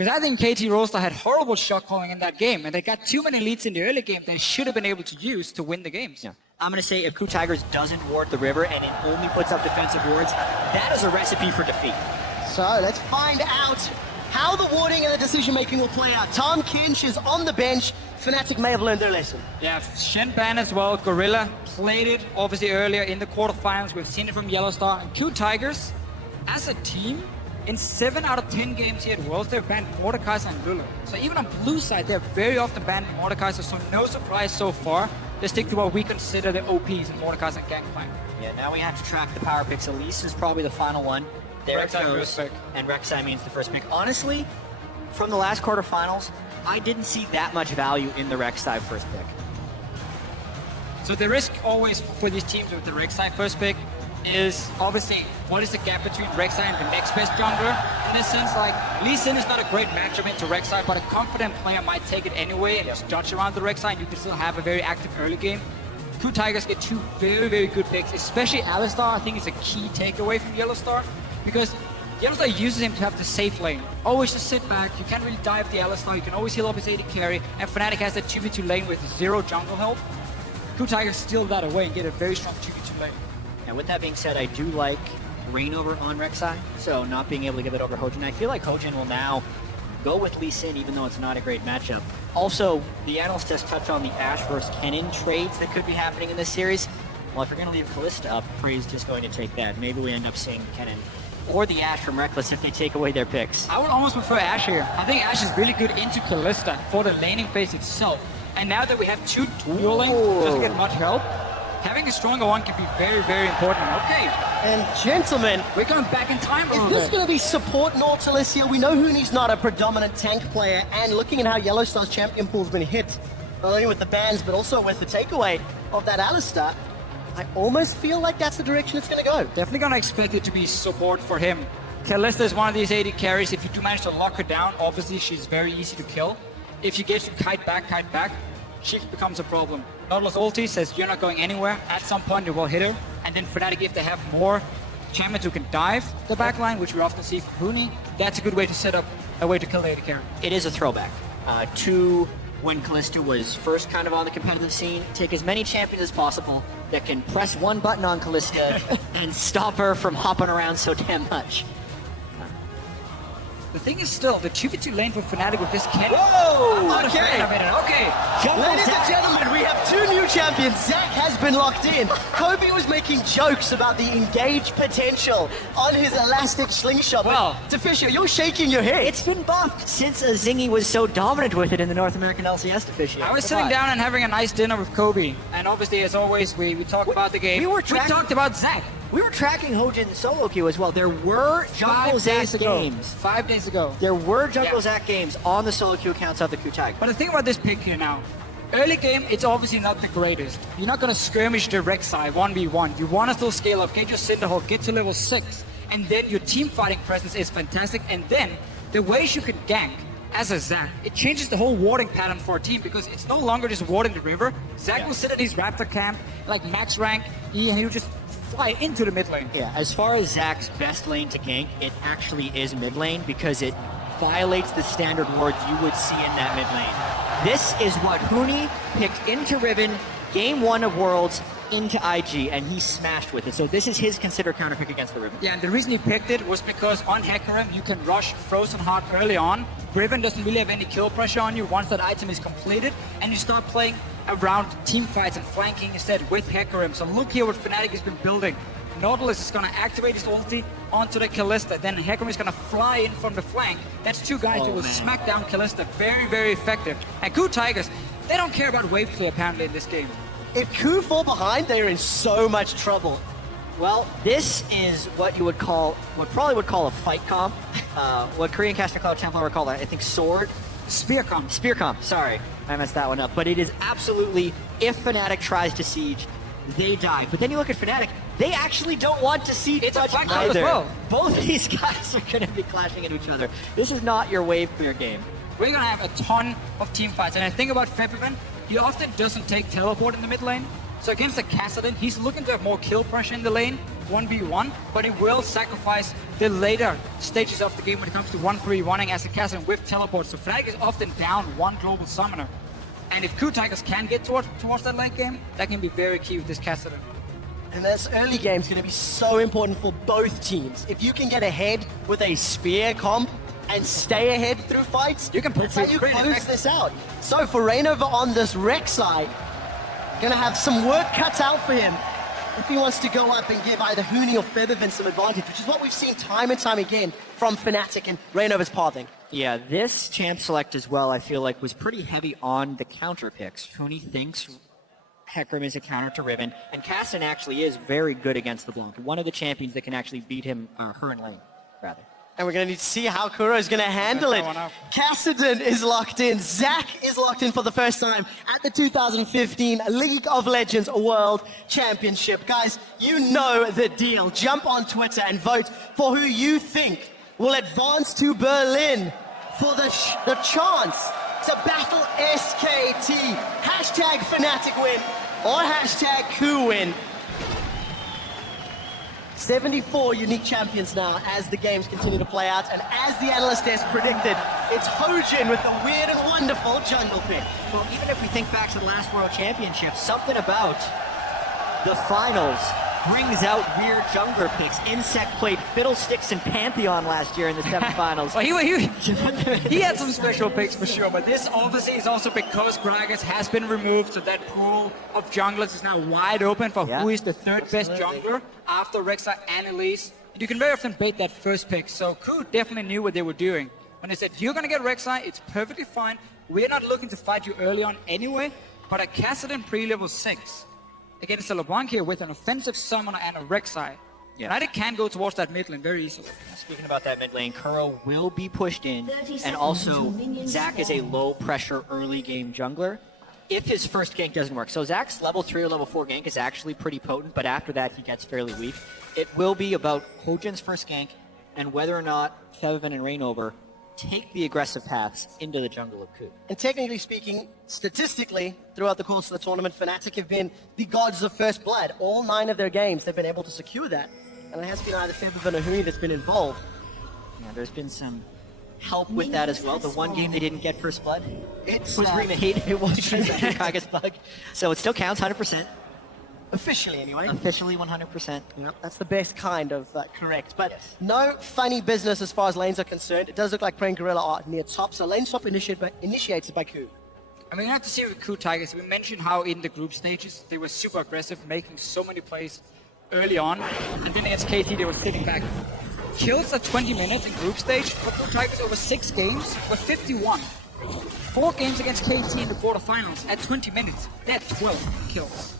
Because I think KT Rolster had horrible shot calling in that game, and they got too many leads in the early game they should have been able to use to win the games. Yeah. I'm going to say if KOO Tigers doesn't ward the river and it only puts up defensive wards, that is a recipe for defeat. So let's find out how the warding and the decision-making will play out. Tom Kinch is on the bench. Fnatic may have learned their lesson. Yeah, Shen Ban as well. Gorilla played it obviously earlier in the quarterfinals. We've seen it from Yellowstar. And KOO Tigers, as a team, in 7 out of 10 games here at Worlds, they've banned Mordekaiser and Lula. So even on blue side, they're very often banning Mordekaiser, so no surprise so far. They stick to what we consider the OPs in Mordekaiser and Gangplank. Yeah, now we have to track the power picks. Elise is probably the final one. There it goes. And Rek'Sai means the first pick. Honestly, from the last quarterfinals, I didn't see that much value in the Rek'Sai first pick. So the risk always for these teams with the Rek'Sai first pick is obviously what is the gap between Rek'Sai and the next best jungler. In a sense, like Lee Sin is not a great matchup into Rek'Sai, but a confident player might take it anyway and just dodge around the Rek'Sai, and you can still have a very active early game. KOO Tigers get 2 very, very good picks, especially Alistar. I think it's a key takeaway from Yellowstar, because Yellowstar uses him to have the safe lane. Always just sit back, you can't really dive the Alistar, you can always heal up his AD carry, and Fnatic has that 2v2 lane with 0 jungle help. KOO Tigers steal that away and get a very strong 2v2 lane. And with that being said, I do like Reignover on Rek'Sai, so not being able to give it over Hojin. I feel like Hojin will now go with Lee Sin, even though it's not a great matchup. Also, the analyst has touched on the Ashe versus Kennen trades that could be happening in this series. Well, if you're going to leave Kalista up, Pre's just going to take that. Maybe we end up seeing Kennen or the Ashe from Reckless if they take away their picks. I would almost prefer Ashe here. I think Ashe is really good into Kalista for the laning phase itself. And now that we have 2 dueling, doesn't get much help. Having a stronger one can be very, very important. Okay. And gentlemen, we're going back in time a little bit. Is this bit. going to be support Nautilus here? We know Huni's not a predominant tank player, and looking at how Yellowstar's champion pool's been hit, not only with the bans, but also with the takeaway of that Alistar, I almost feel like that's the direction it's going to go. Definitely going to expect it to be support for him. Kalista is one of these AD carries. If you do manage to lock her down, obviously she's very easy to kill. If you get to kite back, she becomes a problem. Nautilus ulti says you're not going anywhere. At some point you will hit her. And then Fnatic, if they have more champions who can dive the backline, which we often see from Huni, that's a good way to set up a way to kill the AD carry. It is a throwback to when Kalista was first kind of on the competitive scene. Take as many champions as possible that can press one button on Kalista and stop her from hopping around so damn much. The thing is still, the 2v2 lane for Fnatic with this Kennen. Whoa! Okay. Ladies and gentlemen, we have 2 new champions. Zach has been locked in. Kobe was making jokes about the engage potential on his elastic slingshot. Well, Deficio, you're shaking your head. It's been buffed since Zingy was so dominant with it in the North American LCS Deficio. I was sitting down and having a nice dinner with Kobe. And obviously, as always, we talked about the game. We talked about Zach. We were tracking Hojin solo queue as well. There were Jungle Zac games. 5 days ago. There were Jungle Zac games on the solo queue accounts of the KOO Tigers. But the thing about this pick here now, early game, it's obviously not the greatest. You're not going to skirmish the Rek'Sai 1v1. You want to still scale up, get your Cinderhawk, get to level 6, and then your team fighting presence is fantastic. And then the ways you can gank as a Zac, it changes the whole warding pattern for a team, because it's no longer just warding the river. Zac will sit at his Raptor camp, like max rank, he'll just fly into the mid lane. Yeah, as far as Zac's best lane to gank, it actually is mid lane, because it violates the standard wards you would see in that mid lane. This is what Huni picked into Riven, game 1 of Worlds, into IG, and he smashed with it. So this is his considered counter pick against the Riven. Yeah, and the reason he picked it was because on Hecarim, you can rush Frozen Heart early on. Riven doesn't really have any kill pressure on you once that item is completed, and you start playing around team fights and flanking instead with Hecarim. So look here what Fnatic has been building. Nautilus is going to activate his ulti onto the Kalista, then Hecarim is going to fly in from the flank. That's 2 guys who will smack down Kalista. Very, very effective. And KOO Tigers, they don't care about wave clear apparently in this game. If KOO fall behind, they are in so much trouble. Well, this is what you would call, probably would call a fight comp. What Korean caster Cloud Templar would call that, I think, sword? Spear comp. Spear comp, sorry. I messed that one up. But it is absolutely, if Fnatic tries to siege, they die. But then you look at Fnatic, they actually don't want to siege it's much a fight either. As well. Both of these guys are going to be clashing into each other. This is not your wave clear game. We're going to have a ton of team fights. And I think about Febiven, he often doesn't take teleport in the mid lane. So against the Kassadin, he's looking to have more kill pressure in the lane. 1v1, but it will sacrifice the later stages of the game when it comes to 1-3-1ing as a Kassadin with teleports. So Fnatic is often down one global summoner. And if KOO Tigers can get towards that late game, that can be very key with this Kassadin. And this early game is going to be so important for both teams. If you can get ahead with a spear comp and stay ahead through fights, you can that's how you close this out. So for Reignover on this Rek'Sai, going to have some work cut out for him if he wants to go up and give either Huni or Feathervin some advantage, which is what we've seen time and time again from Fnatic and Reignover's pathing. Yeah, this champ select as well, I feel like, was pretty heavy on the counter picks. Huni thinks Hecarim is a counter to Riven, and Kassadin actually is very good against the Blanc. One of the champions that can actually beat him, her in lane, rather. And we're going to need to see how Kuro is going to handle it. Kassadin is locked in. Zach is locked in for the first time at the 2015 League of Legends World Championship. Guys, you know the deal. Jump on Twitter and vote for who you think will advance to Berlin for the chance to battle SKT. Hashtag Fnatic win or hashtag KOO win. 74 unique champions now as the games continue to play out, and as the analyst desk predicted, it's Hojin with the weird and wonderful jungle pick. Well, even if we think back to the last World Championship, something about the finals brings out weird jungler picks. Insect played Fiddlesticks and Pantheon last year in the semifinals. Well, he had some special picks for sure, but this obviously is also because Gragas has been removed, so that pool of junglers is now wide open for who is the third best jungler after Rek'Sai and Elise. And you can very often bait that first pick, so KOO definitely knew what they were doing. When they said, you're going to get Rek'Sai, it's perfectly fine. We're not looking to fight you early on anyway, but a Kassadin pre-level 6 against a LeBlanc here with an offensive summoner and a Rek'Sai. Fnatic can go towards that mid lane very easily. Speaking about that mid lane, Kuro will be pushed in, and also Zach is a low pressure early game jungler if his first gank doesn't work. So Zach's level 3 or level 4 gank is actually pretty potent, but after that he gets fairly weak. It will be about Hojin's first gank and whether or not Feathervin and Reignover take the aggressive paths into the jungle of KOO. And technically speaking, statistically, throughout the course of the tournament, Fnatic have been the gods of first blood. All 9 of their games, they've been able to secure that. And it has been either Feathervin or Huni that's been involved. Yeah, there's been some help with that as well. The one game they didn't get first blood, It was remade. It was Gragas bug. So it still counts 100%. officially anyway. Officially 100%. Yep, that's the best kind of correct. But no funny business as far as lanes are concerned. It does look like Praying Gorilla are near top, so lane swap initiated by KOO. I mean, you have to see with KOO Tigers, we mentioned how in the group stages, they were super aggressive, making so many plays early on, and then against KT, they were sitting back. Kills at 20 minutes in group stage for KOO Tigers over 6 games were 51. 4 games against KT in the quarterfinals at 20 minutes, they had 12 kills.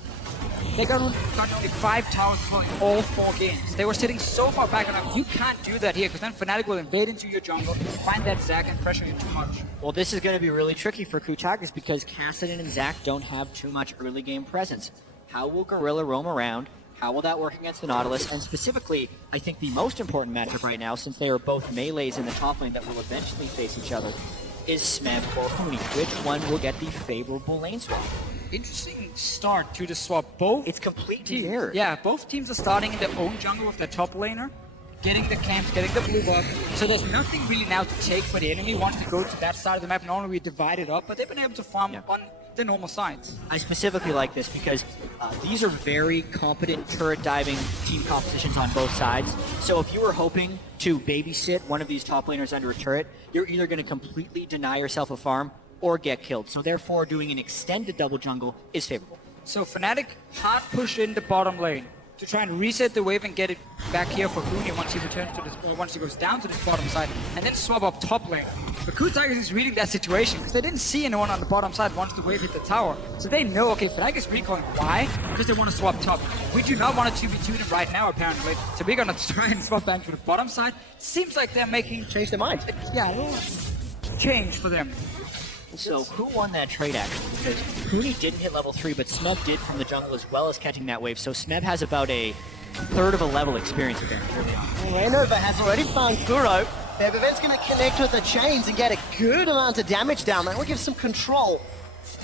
They got only 5 towers as well in all 4 games. They were sitting so far back, and you can't do that here, because then Fnatic will invade into your jungle, find that Zac, and pressure you too much. Well, this is going to be really tricky for KOO Tigers because Kassadin and Zac don't have too much early game presence. How will Gorilla roam around? How will that work against the Nautilus? And specifically, I think the most important matchup right now, since they are both melees in the top lane that will eventually face each other, is Smeb or Huni. Which one will get the favorable lane swap? Interesting start to the swap. Both It's complete teams, mirror. yeah, both teams are starting in their own jungle with their top laner, getting the camps, getting the blue buff. So there's nothing really now to take for the enemy once they go to that side of the map. Normally we divide it up, but they've been able to farm on the normal sides. I specifically like this because these are very competent turret diving team compositions on both sides. So if you were hoping to babysit one of these top laners under a turret, you're either going to completely deny yourself a farm or get killed. So therefore, doing an extended double jungle is favorable. So Fnatic hard push in the bottom lane to try and reset the wave and get it back here for Huni once he returns to this, or once he goes down to this bottom side, and then swap up top lane. But KOO Tigers is reading that situation because they didn't see anyone on the bottom side once the wave hit the tower. So they know, okay, Fnatic is recalling. Why? Because they want to swap top. We do not want to 2v2 them right now, apparently. So we're going to try and swap back to the bottom side. Seems like they're making Change their mind. a little change for them. So who won that trade actually? Because Huni didn't hit level 3, but Smeb did from the jungle as well as catching that wave. So Smeb has about a third of a level experience with that. Reignover has already found Kuro. Feathervin's going to connect with the chains and get a good amount of damage down. That will give some control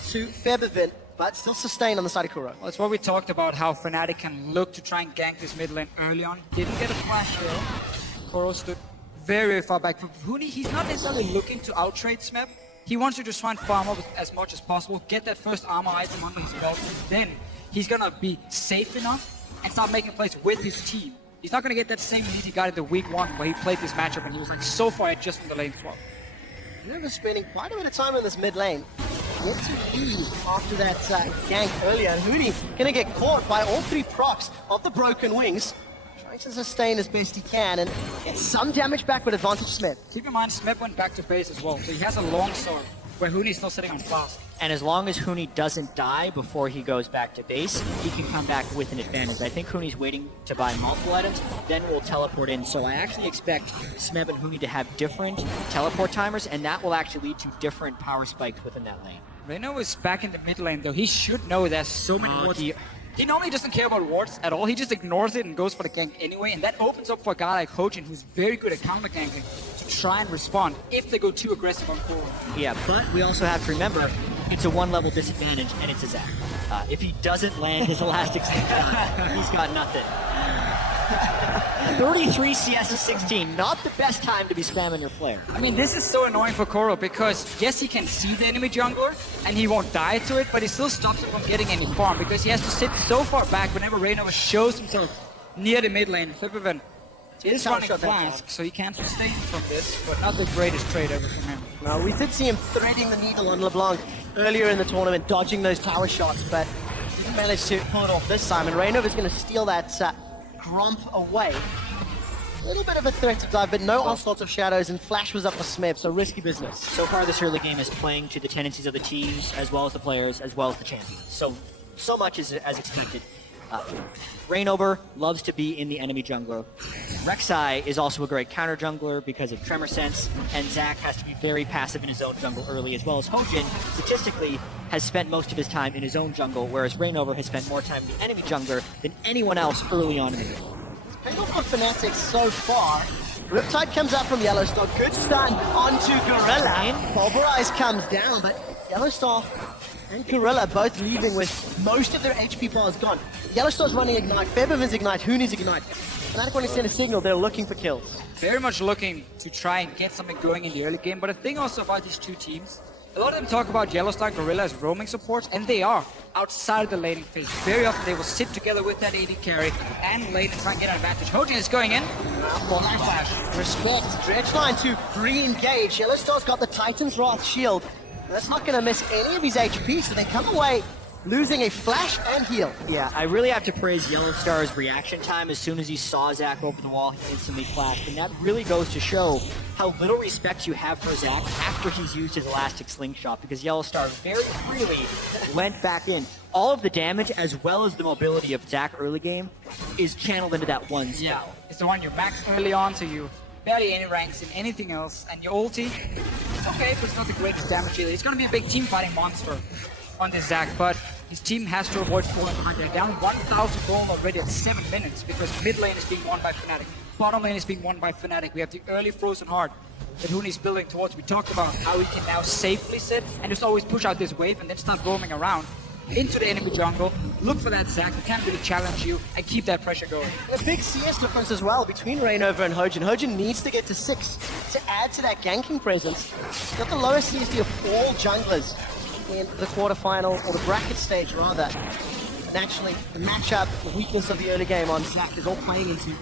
to Feathervin. but still sustain on the side of Kuro. Well, it's what we talked about, how Fnatic can look to try and gank this mid lane early on. Didn't get a flash though. Kuro stood very far back. For Huni, he's not necessarily looking to outtrade Smeb. He wants to just try and farm up as much as possible, get that first armor item under his belt, then he's gonna be safe enough and start making plays with his team. He's not gonna get that same lead he got in the week 1 where he played this matchup and he was like so far ahead just in the lane swap. They're spending quite a bit of time in this mid lane. Yet to leave after that gank earlier, and Huni gonna get caught by all 3 procs of the broken wings. Trying to sustain as best he can and get some damage back with advantage Smeb. Keep in mind, Smeb went back to base as well, so he has a long sword where Huni's still sitting on flask. And as long as Huni doesn't die before he goes back to base, he can come back with an advantage. I think Huni's waiting to buy multiple items, then will teleport in. So I actually expect Smeb and Huni to have different teleport timers, and that will actually lead to different power spikes within that lane. Reno is back in the mid lane though. He should know there's so many wards. He normally doesn't care about wards at all. He just ignores it and goes for the gank anyway. And that opens up for a guy like Hojin, who's very good at counter ganking, to try and respond if they go too aggressive on forward. Yeah, but we also have to remember, it's a 1-level disadvantage, and it's a Zac. If he doesn't land his elastic shot, he's got nothing. 33 CS to 16, not the best time to be spamming your flare. I mean, this is so annoying for Koro because, yes, he can see the enemy jungler and he won't die to it, but it still stops him from getting any farm because he has to sit so far back whenever Reno shows himself near the mid lane. Flipperven is running flask, so he can't sustain from this, but not the greatest trade ever from him. Now, we did see him threading the needle on LeBlanc earlier in the tournament, dodging those tower shots, but he didn't manage to pull it off this time, and Renova's going to steal that Gromp away. A little bit of a threat to dive, but no onslaughts of shadows, and Flash was up for Smeb, so risky business. So far, this early game is playing to the tendencies of the teams, as well as the players, as well as the champions. So much is as expected. Rainover loves to be in the enemy jungler. Rek'Sai is also a great counter jungler because of Tremor Sense, and Zac has to be very passive in his own jungle early, as well as Hojin, statistically, has spent most of his time in his own jungle, whereas Rainover has spent more time in the enemy jungler than anyone else early on in the game. Paid off for Fnatic so far. Riptide comes out from Yellowstar, good stun onto Gorilla. Pulverize comes down, but Yellowstar and Gorilla both leaving with most of their HP bars gone. Yellowstar's running Ignite, Featherman's Ignite, Huni's Ignite. Fnatic want to send a signal, they're looking for kills. Very much looking to try and get something going in the early game, but the thing also about these two teams, a lot of them talk about Yellowstar and Gorilla as roaming supports, and they are outside of the laning phase. Very often they will sit together with that AD carry and lane and try and get an advantage. Hojin is going in. Flash. Respect. Dredgeline to re-engage. Yellowstar's got the Titan's Wrath shield. That's not going to miss any of his HP, so they come away losing a flash and heal. Yeah, I really have to praise Yellowstar's reaction time. As soon as he saw Zac over the wall, he instantly flashed, and that really goes to show how little respect you have for Zac after he's used his elastic slingshot, because Yellowstar very freely went back in. All of the damage, as well as the mobility of Zac early game, is channeled into that one spell. Yeah, it's the one you max early on, so you barely any ranks in anything else, and your ulti, it's okay, but it's not the greatest damage either. It's going to be a big team fighting monster on this Zac, but his team has to avoid falling behind. They're down 1,000 gold already at 7 minutes because mid lane is being won by Fnatic. Bottom lane is being won by Fnatic. We have the early frozen heart that Huni's building towards. We talked about how he can now safely sit and just always push out this wave and then start roaming around into the enemy jungle, look for that Zac who can really challenge you and keep that pressure going. A big CS difference as well between Rainover and Hojin. Hojin needs to get to 6 to add to that ganking presence. He's got the lowest CSD of all junglers in the quarterfinal, or the bracket stage rather. Naturally, the matchup, the weakness of the early game on Zac is all playing into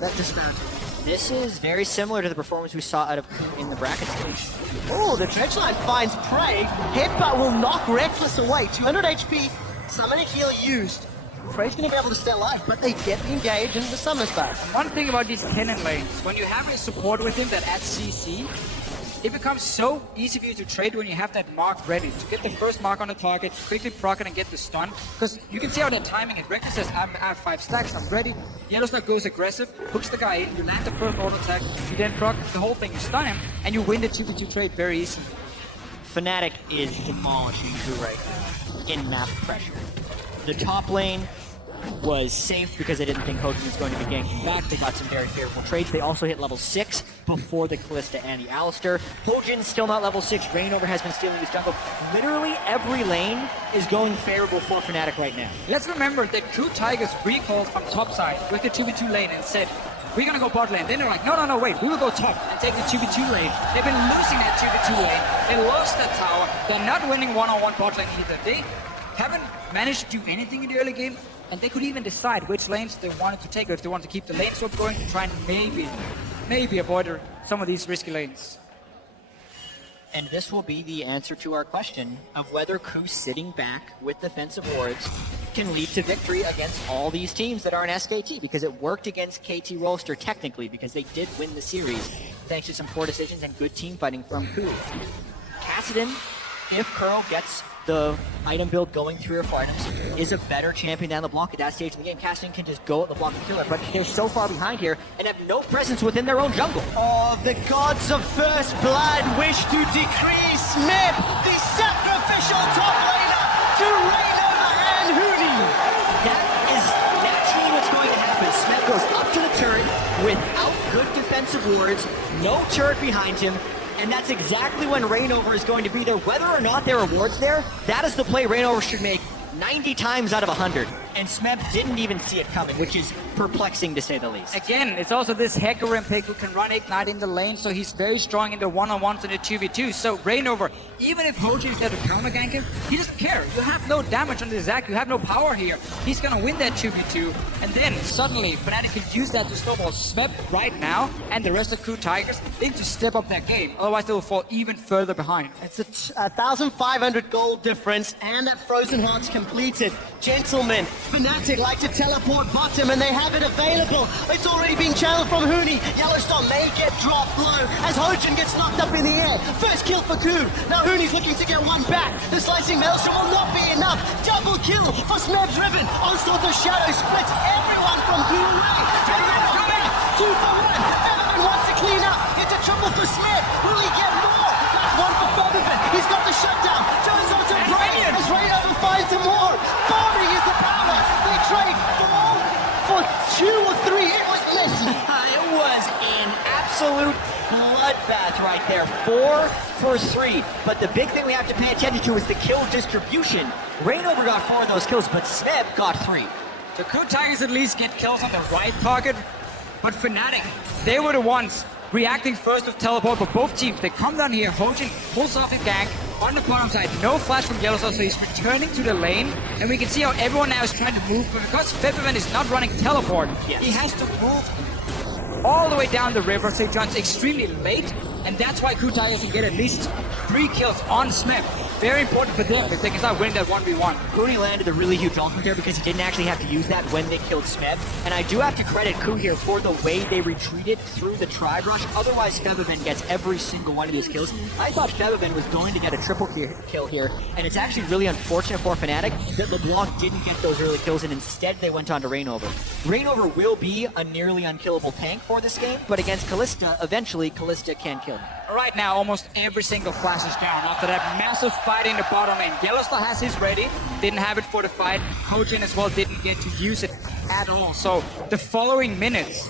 that disparity. This is very similar to the performance we saw out of KOO in the bracket stage. Oh, the Dredgeline finds prey. Headbutt will knock Reckless away. 200 HP, summoning heal used. Prey's going to be able to stay alive, but they get the engage into the summon's back. One thing about these Kennen lanes, when you have a support with him that adds CC, it becomes so easy for you to trade when you have that mark ready. To get the first mark on the target, quickly proc it and get the stun. Because you can see how they're timing it. Reckless says, I have 5 stacks, I'm ready. Yellowstar goes aggressive, hooks the guy in, you land the first auto attack, you then proc the whole thing, you stun him, and you win the 2v2 trade very easily. Fnatic is demolishing KOO right now in map pressure. The top lane was safe because they didn't think Hojin was going to be ganking back. They got some very favorable trades. They also hit level 6 before the Kalista and the Alistar. Hojin's still not level 6. Reignover has been stealing his jungle. Literally every lane is going favorable for Fnatic right now. Let's remember that KOO Tigers recalled from top side with the 2v2 lane and said, we're gonna go bot lane. Then they're like, no, wait, we will go top and take the 2v2 lane. They've been losing that 2v2 lane. They lost that tower. They're not winning one-on-one bot lane either. They haven't managed to do anything in the early game, and they could even decide which lanes they wanted to take, or if they wanted to keep the lane swap going to try and maybe avoid some of these risky lanes. And this will be the answer to our question of whether KOO sitting back with defensive wards can lead to victory against all these teams that are in SKT, because it worked against KT Rolster technically, because they did win the series thanks to some poor decisions and good team fighting from KOO. Kassadin, if Curl gets the item build going 3 or 4 items, is a better champion down the block at that stage of the game. Kassadin can just go at the block and kill it, but they're so far behind here and have no presence within their own jungle. Oh, the gods of first blood wish to decree Smith, the sacrificial top laner, to Reignover and Huni. That is naturally what's going to happen. Smith goes up to the turret without good defensive wards, no turret behind him, and that's exactly when Reignover is going to be there. Whether or not there are wards there, that is the play Reignover should make 90 times out of 100. And Smeb didn't even see it coming, which is perplexing to say the least. Again, it's also this Hecarim pick who can run Ignite in the lane, so he's very strong in the one-on-ones and the 2v2. So Reignover, even if Hojin is there to counter gank him, he doesn't care. You have no damage on the Zac, you have no power here. He's gonna win that 2v2, and then suddenly Fnatic can use that to snowball Smeb right now, and the rest of KOO Tigers, they need to step up that game. Otherwise they will fall even further behind. It's a 1,500 gold difference, and that Frozen Heart's completed. Gentlemen, Fnatic like to teleport bottom, and they have it available. It's already been channeled from Huni. Yellowstone may get dropped low as Hojin gets knocked up in the air. First kill for KOO. Now Huni's looking to get one back. The slicing maelstrom will not be enough. Double kill for Smeb Driven. Onslaught of Shadow splits everyone from KOO away. Featherman 2 for 1. Featherman wants to clean up. It's a triple for Smeb. Will he get more? That's one for Featherman. He's got the shutdown. Turns on to Brilliant as Reignover finds him more. Farming is the power. They trade 4 for 2 or 3. It was messy. It was an absolute bloodbath right there. 4 for 3. But the big thing we have to pay attention to is the kill distribution. Reignover got 4 of those kills, but Smeb got 3. The KOO Tigers at least get kills on the right target, but Fnatic, they were the ones reacting first with teleport, but both teams, they come down here. Hojin pulls off a gank on the bottom side, no flash from Yellowstone, so he's returning to the lane, and we can see how everyone now is trying to move, but because Featherman is not running teleport, he has to move all the way down the river, so he joins extremely late, and that's why KOO Tigers can get at least 3 kills on Smeb. Very important for them if they can start winning that 1v1. Huni landed a really huge ultimate there because he didn't actually have to use that when they killed Smeb. And I do have to credit KOO here for the way they retreated through the tribe rush. Otherwise, Featherman gets every single one of these kills. I thought Featherman was going to get a triple kill here. And it's actually really unfortunate for Fnatic that LeBlanc didn't get those early kills, and instead they went on to Reignover. Reignover will be a nearly unkillable tank for this game, but against Kalista, eventually Kalista can kill him. Right now, almost every single flash is down after that massive fight in the bottom lane. Yellowstone has his ready, didn't have it for the fight. Hojin as well didn't get to use it at all. So the following minutes,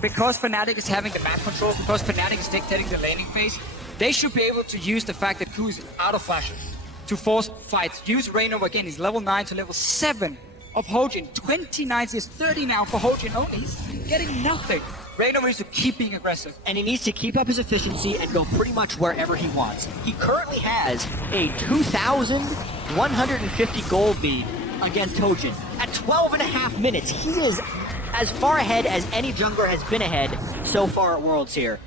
because Fnatic is having the map control, because Fnatic is dictating the laning phase, they should be able to use the fact that KOO is out of flashes to force fights. Use Reignover again, he's level 9 to level 7 of Hojin. 29, he's 30 now for Hojin only. He's getting nothing. Reignover needs to keep being aggressive. And he needs to keep up his efficiency and go pretty much wherever he wants. He currently has a 2,150 gold lead against Hojin. At 12.5 minutes, he is as far ahead as any jungler has been ahead so far at Worlds here.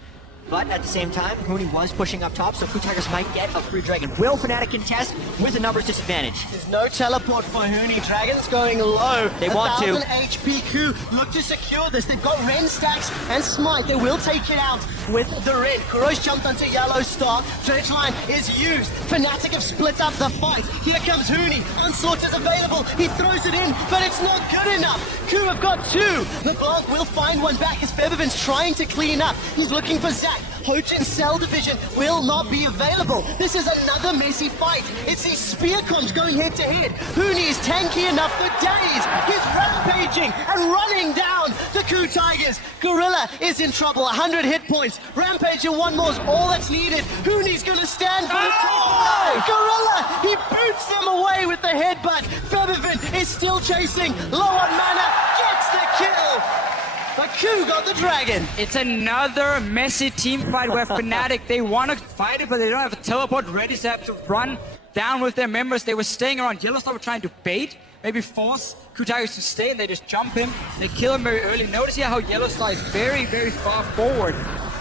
But at the same time, Huni was pushing up top, so KOO Tigers might get a free dragon. Will Fnatic contest with a numbers disadvantage? There's no teleport for Huni. Dragon's going low. They want to. 1,000 HP KOO look to secure this. They've got Ren stacks and Smite. They will take it out with the Ren. Kuro's jumped onto Yellow Star. Dredge line is used. Fnatic have split up the fight. Here comes Huni. Onslaught is available. He throws it in, but it's not good enough. KOO have got 2. LeBlanc will find one back as Featherman's trying to clean up. He's looking for Zac. Hojin's cell division will not be available. This is another messy fight. It's these spear comps going head to head. Huni is tanky enough for days. He's rampaging and running down the KOO KOO Tigers. Gorilla is in trouble, 100 hit points. Rampage and one more is all that's needed. Hooney's gonna stand for the top. Gorilla, he boots them away with the headbutt. Febiven is still chasing, low on mana, gets the kill. But KOO got the dragon. It's another messy team fight where Fnatic, they want to fight it, but they don't have a teleport ready, so they have to run down with their members. They were staying around. Yellowstar were trying to bait, maybe force KOO Tigers to stay, and they just jump him. They kill him very early. Notice here how Yellowstar is very, very far forward,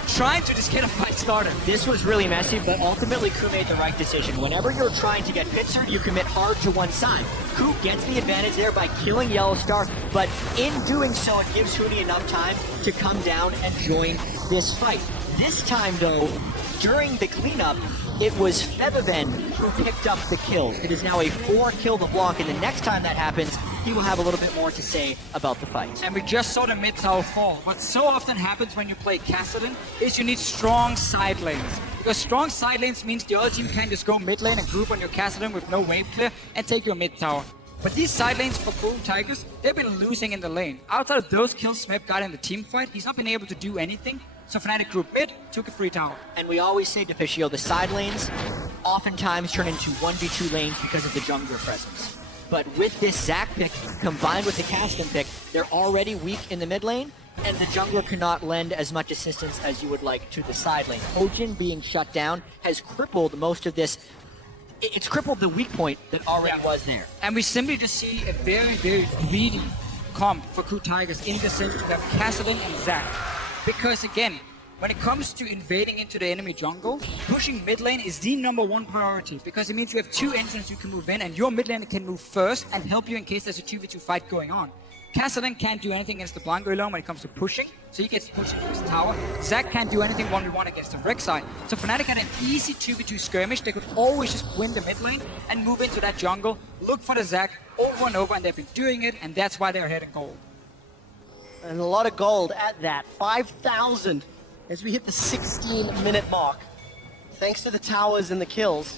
trying to just get a fight started. This was really messy, but ultimately KOO made the right decision. Whenever you're trying to get Pitzer, you commit hard to one side. KOO gets the advantage there by killing Yellowstar, but in doing so, it gives Hooney enough time to come down and join this fight. This time, though, during the cleanup, it was Febiven who picked up the kills. It is now a 4-kill the block, and the next time that happens, he will have a little bit more to say about the fight. And we just saw the mid tower fall. What so often happens when you play Kassadin is you need strong side lanes. Because strong side lanes means the other team can just go mid lane and group on your Kassadin with no wave clear and take your mid tower. But these side lanes for KOO Tigers, they've been losing in the lane. Outside of those kills Smep got in the team fight, he's not been able to do anything. So Fnatic group mid, took a free tower. And we always say, Deficio, the side lanes oftentimes turn into 1v2 lanes because of the jungler presence. But with this Zac pick, combined with the Kassadin pick, they're already weak in the mid lane, and the jungler cannot lend as much assistance as you would like to the side lane. Hojin being shut down has crippled most of this. It's crippled the weak point that already was there. And we simply just see a very, very greedy comp for KOO Tigers in the sense to have Kassadin and Zac. Because again, when it comes to invading into the enemy jungle, pushing mid lane is the #1 priority, because it means you have 2 engines you can move in, and your mid laner can move first and help you in case there's a 2v2 fight going on. Kassadin can't do anything against the Blanco alone when it comes to pushing, so he gets pushed into his tower. Zac can't do anything 1v1 against the Rek'Sai. So Fnatic had an easy 2v2 skirmish. They could always just win the mid lane and move into that jungle, look for the Zac over and over, and they've been doing it, and that's why they're ahead in gold. And a lot of gold at that, 5,000 as we hit the 16-minute mark. Thanks to the towers and the kills.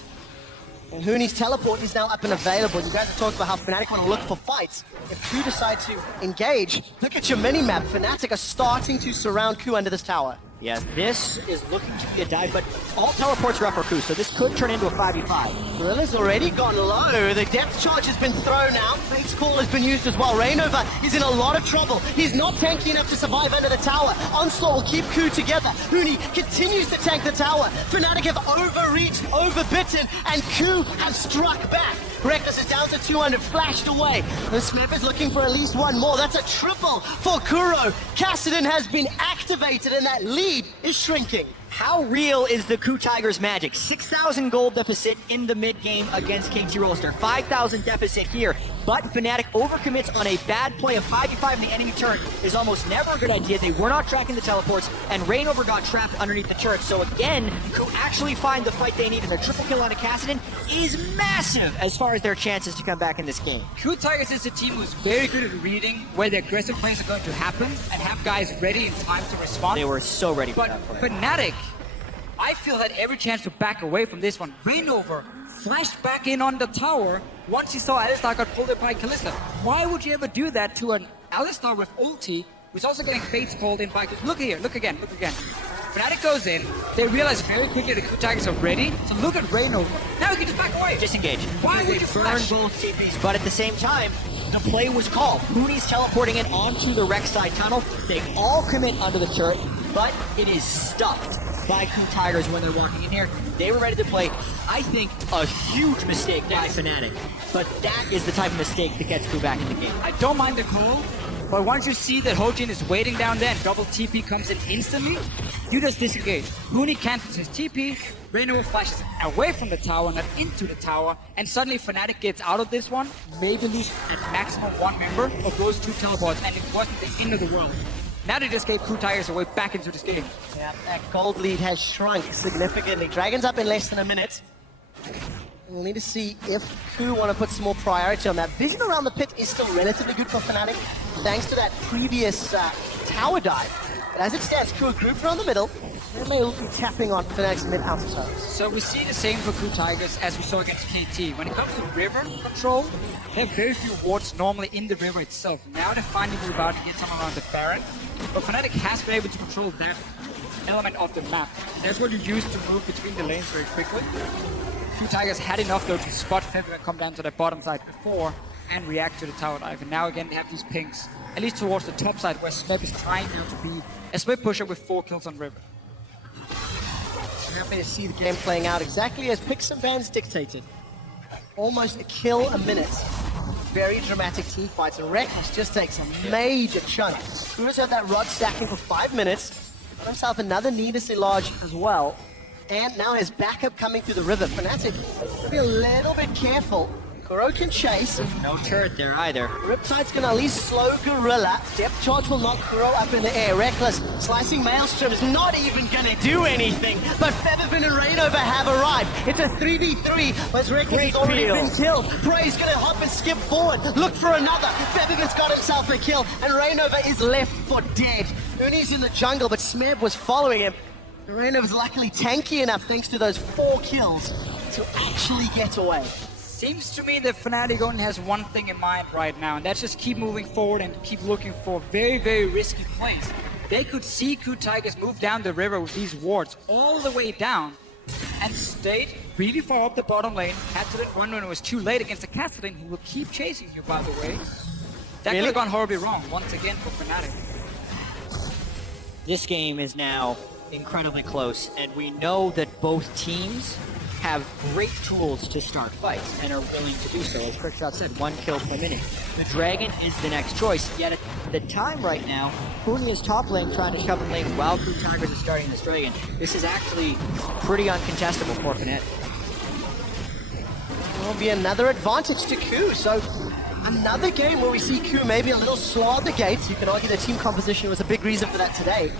And Hooney's teleport is now up and available. You guys have talked about how Fnatic want to look for fights. If KOO decide to engage, look at your mini-map. Fnatic are starting to surround KOO under this tower. Yes, this is looking to be a dive, but all teleports are up for KOO, so this could turn into a 5v5. Gorilla's already gone low. The depth charge has been thrown out. Fate's Call has been used as well. Rainover is in a lot of trouble. He's not tanky enough to survive under the tower. Onslaught will keep KOO together. Hooney continues to tank the tower. Fnatic have overreached, overbitten, and KOO have struck back. Reckless is down to 200, flashed away. The Smep is looking for at least one more. That's a triple for Kuro. Kassadin has been activated, and that lead is shrinking. How real is the KOO Tigers magic? 6,000 gold deficit in the mid-game against KT Rolster. 5,000 deficit here, but Fnatic overcommits on a bad play of 5v5 in the enemy turret is almost never a good idea. They were not tracking the teleports, and Rainover got trapped underneath the turret. So again, KOO actually find the fight they need, and a triple kill on a Kassadin is massive as far as their chances to come back in this game. KOO Tigers is a team who's very good at reading where the aggressive plays are going to happen and have guys ready in time to respond. They were so ready for that play. But Fnatic, I feel had every chance to back away from this one. Rainover flashed back in on the tower once he saw Alistar got pulled up by Kalista. Why would you ever do that to an Alistar with ulti, who's also getting Fates called in by... Look here, look again, look again. Fnatic goes in, they realize very quickly the KOO Tigers are ready, so look at Rainover. Now he can just back away. Disengage. Why would you burn flash? both TPs? But at the same time, the play was called. Hooney's teleporting it onto the Rek'Sai tunnel. They all commit under the turret, but it is stuffed by KOO Tigers when they're walking in here. They were ready to play, I think, a huge mistake by Fnatic. But that is the type of mistake that gets KOO back in the game. I don't mind the call, but once you see that Hojin is waiting down there and double TP comes in instantly, you just disengage. Hooney cancels his TP, Rainover flashes away from the tower, not into the tower, and suddenly Fnatic gets out of this one, maybe lose at maximum 1 member of those 2 teleports, and it wasn't the end of the world. Now they just gave KOO Tigers away back into this game. Yeah, that gold lead has shrunk significantly. Dragon's up in less than a minute. We'll need to see if KOO want to put some more priority on that. Vision around the pit is still relatively good for Fnatic, thanks to that previous tower dive. But as it stands, KOO grouped around the middle. They may be tapping on Fnatic's mid outer turrets. So we see the same for KOO Tigers as we saw against KT. When it comes to river control, they have very few wards normally in the river itself. Now they're finding a route to get someone around the Baron. But Fnatic has been able to control that element of the map. That's what you use to move between the lanes very quickly. KOO Tigers had enough though to spot Febiven come down to the bottom side before and react to the tower dive. And now again they have these pings, at least towards the top side where Smeb is trying now to be a split pusher with 4 kills on river. I'm happy to see the game playing out exactly as picks and bans dictated. Almost a kill a minute. Very dramatic team fights, and Reckless just takes a major chunk. KOO's had that rod stacking for 5 minutes, got himself another needlessly large as well, and now his backup coming through the river. Fnatic will be a little bit careful. KOO can chase. No turret there either. Riptide's gonna at least slow Gorilla. Depth charge will knock KOO up in the air. Reckless slicing Maelstrom is not even gonna do anything. But Febiven and Rainover have arrived. It's a 3v3, but Reckless has already been killed. Prey's gonna hop and skip forward. Look for another. Febiven's got himself a kill, and Rainover is left for dead. Uni's in the jungle, but Smeb was following him. Rainover's luckily tanky enough thanks to those 4 kills to actually get away. Seems to me that Fnatic only has one thing in mind right now, and that's just keep moving forward and keep looking for very, very risky plays. They could see KOO Tigers move down the river with these wards all the way down and stayed really far up the bottom lane. Had to let one when it was too late against a Kassadin who will keep chasing you, by the way. That could have gone horribly wrong once again for Fnatic. This game is now incredibly close, and we know that both teams have great tools to start fights and are willing to do so. As Crickshot said, 1 kill per minute. The Dragon is the next choice, yet at the time right now, Puni is top lane trying to shove in lane while KOO Tigers is starting this Dragon. This is actually pretty uncontestable for Fnatic. Will be another advantage to KOO. So another game where we see KOO maybe a little slow at the gates. You can argue their team composition was a big reason for that today.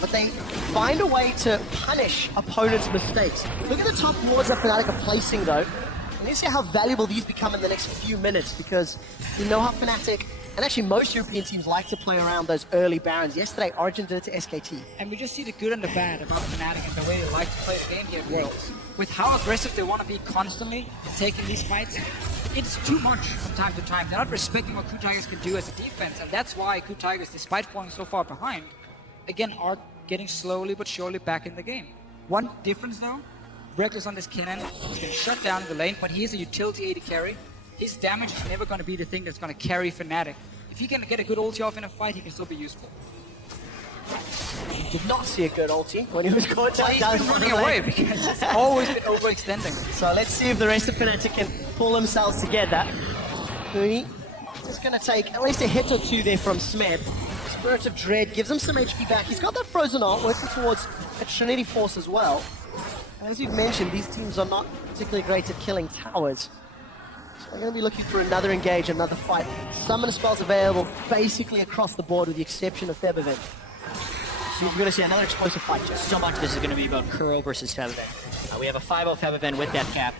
But they find a way to punish opponents' mistakes. Look at the top wards that Fnatic are placing though. And you see how valuable these become in the next few minutes, because you know how Fnatic, and actually most European teams, like to play around those early barons. Yesterday, Origin did it to SKT. And we just see the good and the bad about Fnatic and the way they like to play the game here at Worlds. With how aggressive they want to be constantly taking these fights, it's too much from time to time. They're not respecting what KOO Tigers can do as a defense, and that's why KOO Tigers, despite falling so far behind, again are getting slowly but surely back in the game. One difference though, Reckless on this cannon, he's getting shut down in the lane, but he's a utility AD carry. His damage is never going to be the thing that's going to carry Fnatic. If he can get a good ulti off in a fight, he can still be useful. Did not see a good ulti when he was caught down. He's been running away because he's always been overextending. So let's see if the rest of Fnatic can pull themselves together. Puni just going to take at least a hit or two there from Smeb. Spirit of Dread gives him some HP back. He's got that Frozen Art working towards a Trinity Force as well. And as we've mentioned, these teams are not particularly great at killing towers. So they're going to be looking for another engage, another fight. Summon spells available basically across the board with the exception of Febiven. So we're going to see another explosive fight. Just So much of this is going to be about KOO versus Febiven. We have a 5-0 Febiven with Death Cap,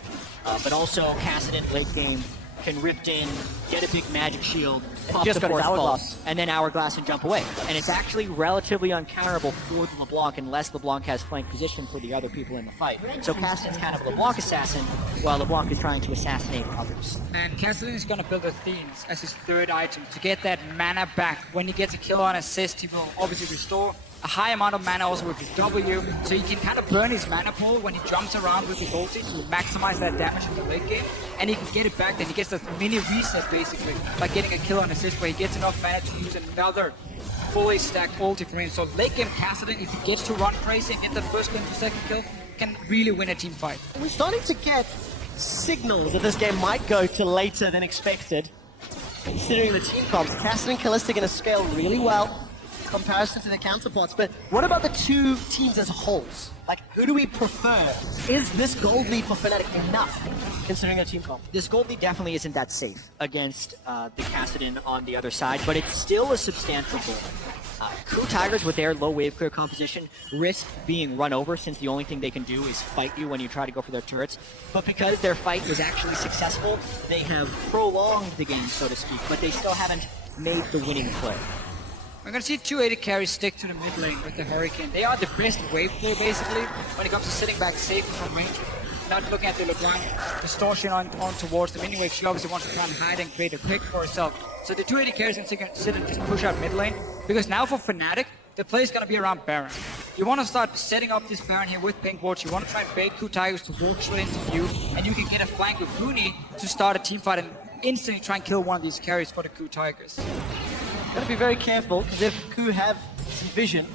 but also Kassadin late game can rip in, get a big magic shield, pop just the got his fourth Hourglass. pulse, and then Hourglass and jump away. And it's actually relatively uncounterable for the LeBlanc unless LeBlanc has flank position for the other people in the fight. So Kassadin's kind of a LeBlanc assassin, while LeBlanc is trying to assassinate others. And Kassadin is going to build Athenes as his third item to get that mana back. When he gets a kill on assist, he will obviously restore a high amount of mana also with his W, so he can kind of burn his mana pool when he jumps around with his ulti to maximize that damage in the late game, and he can get it back. Then he gets a mini reset basically by getting a kill on assist where he gets enough mana to use another fully stacked ulti from him. So late game Kassadin, if he gets to run crazy and get the first game to second kill, can really win a team fight. We're starting to get signals that this game might go to later than expected. Considering the team comps, Kassadin and Kalista are going to scale really well in comparison to their counterparts. But what about the two teams as wholes? Like, who do we prefer? Is this gold lead for Fnatic enough, considering their team comp? This gold lead definitely isn't that safe against the Kassadin on the other side, but it's still a substantial goal. KOO Tigers, with their low wave clear composition, risk being run over since the only thing they can do is fight you when you try to go for their turrets. But because their fight was actually successful, they have prolonged the game, so to speak, but they still haven't made the winning play. We're going to see 280 carries stick to the mid lane with the Hurricane. They are the best wave player, basically, when it comes to sitting back safe from range. Not looking at the LeBlanc distortion on towards the mini wave. She obviously wants to try and hide and create a pick for herself. So the 280 carries can sit and just push out mid lane. Because now for Fnatic, the play is going to be around Baron. You want to start setting up this Baron here with pink wards. You want to try and bait KOO Tigers to walk straight into you. And you can get a flank with Huni to start a team fight and instantly try and kill one of these carries for the KOO Tigers. Gotta be very careful, because if KOO have some vision,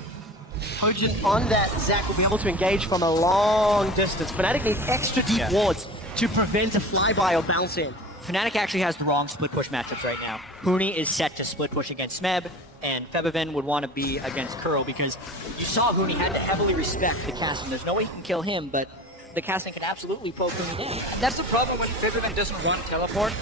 Hojin on that Zac will be able to engage from a long distance. Fnatic need extra deep wards to prevent a flyby or bounce in. Fnatic actually has the wrong split push matchups right now. Huni is set to split push against Smeb, and Febiven would want to be against Kuro, because you saw Huni had to heavily respect the casting. There's no way he can kill him, but the casting can absolutely poke Huni down. And that's the problem when Febiven doesn't run teleport.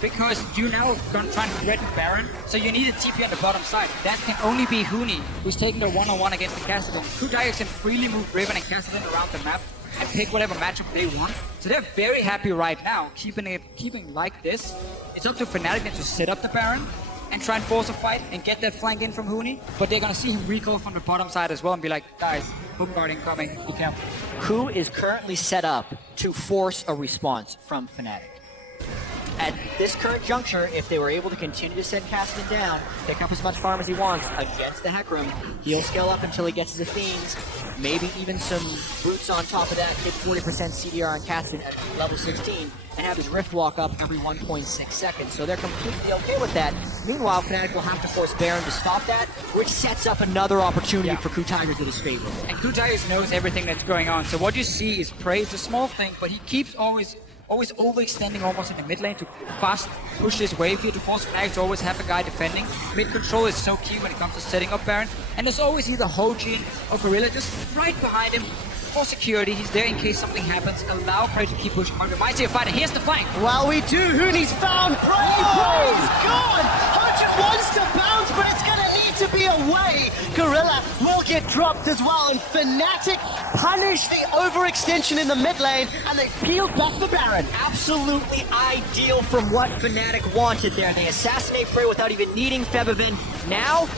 Because you now going to try and threaten Baron, so you need a TP on the bottom side. That can only be Huni, who's taking the one-on-one against the Kassadin. KOO Tigers can freely move Riven and Kassadin around the map and pick whatever matchup they want. So they're very happy right now, keeping like this. It's up to Fnatic to set up the Baron and try and force a fight and get that flank in from Huni. But they're going to see him recall from the bottom side as well and be like, guys, hook guard incoming, be careful. KOO is currently set up to force a response from Fnatic. At this current juncture, if they were able to continue to send Kassadin down, pick up as much farm as he wants against the Hecarim, he'll scale up until he gets his Athenes, maybe even some Brutes on top of that, hit 40% CDR on Kassadin at level 16, and have his Rift walk up every 1.6 seconds. So they're completely okay with that. Meanwhile, Fnatic will have to force Baron to stop that, which sets up another opportunity for KOO Tigers that is favorable. And KOO Tigers knows everything that's going on. So what you see is Prey. It's a small thing, but he keeps always overextending almost in the mid lane to fast push this wave here to force Fnatic to always have a guy defending. Mid control is so key when it comes to setting up Baron. And there's always either Hojin or Gorilla just right behind him for security. He's there in case something happens. Allow Prey to keep pushing hard. Reminds you of fighter. Here's the flank. Well, we do. Huni's found Prey. Prey's gone. Hojin wants to bounce, but it's going to need to be away. Gorilla will get dropped as well, and Fnatic punish the overextension in the mid lane, and they peeled back the Baron. Absolutely ideal from what Fnatic wanted there. They assassinate Prey without even needing Febiven. Now,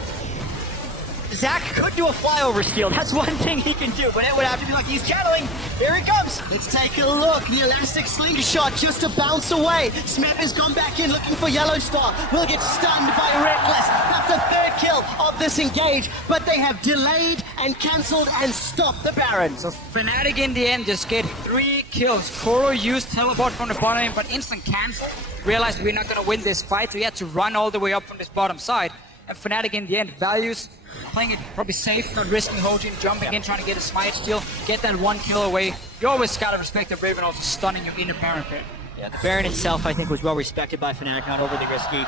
Zac could do a flyover steal. That's one thing he can do, but it would have to be like he's channeling. Here he comes. Let's take a look. The elastic slingshot just to bounce away. Smeb has gone back in looking for Yellowstar. Will get stunned by Reckless. That's the third kill of this engage, but they have delayed and cancelled and stopped the Baron. So Fnatic in the end just get 3 kills. Koro used teleport from the bottom lane, but instant cancel. Realized we're not going to win this fight, so he had to run all the way up from this bottom side. And Fnatic in the end values playing it probably safe, not risking Hojin, jumping in, trying to get a smite steal, get that 1 kill away. You always gotta respect the Raven also stunning you in the Baron pit. Yeah, the Baron itself, I think, was well respected by Fnatic, not overly risky.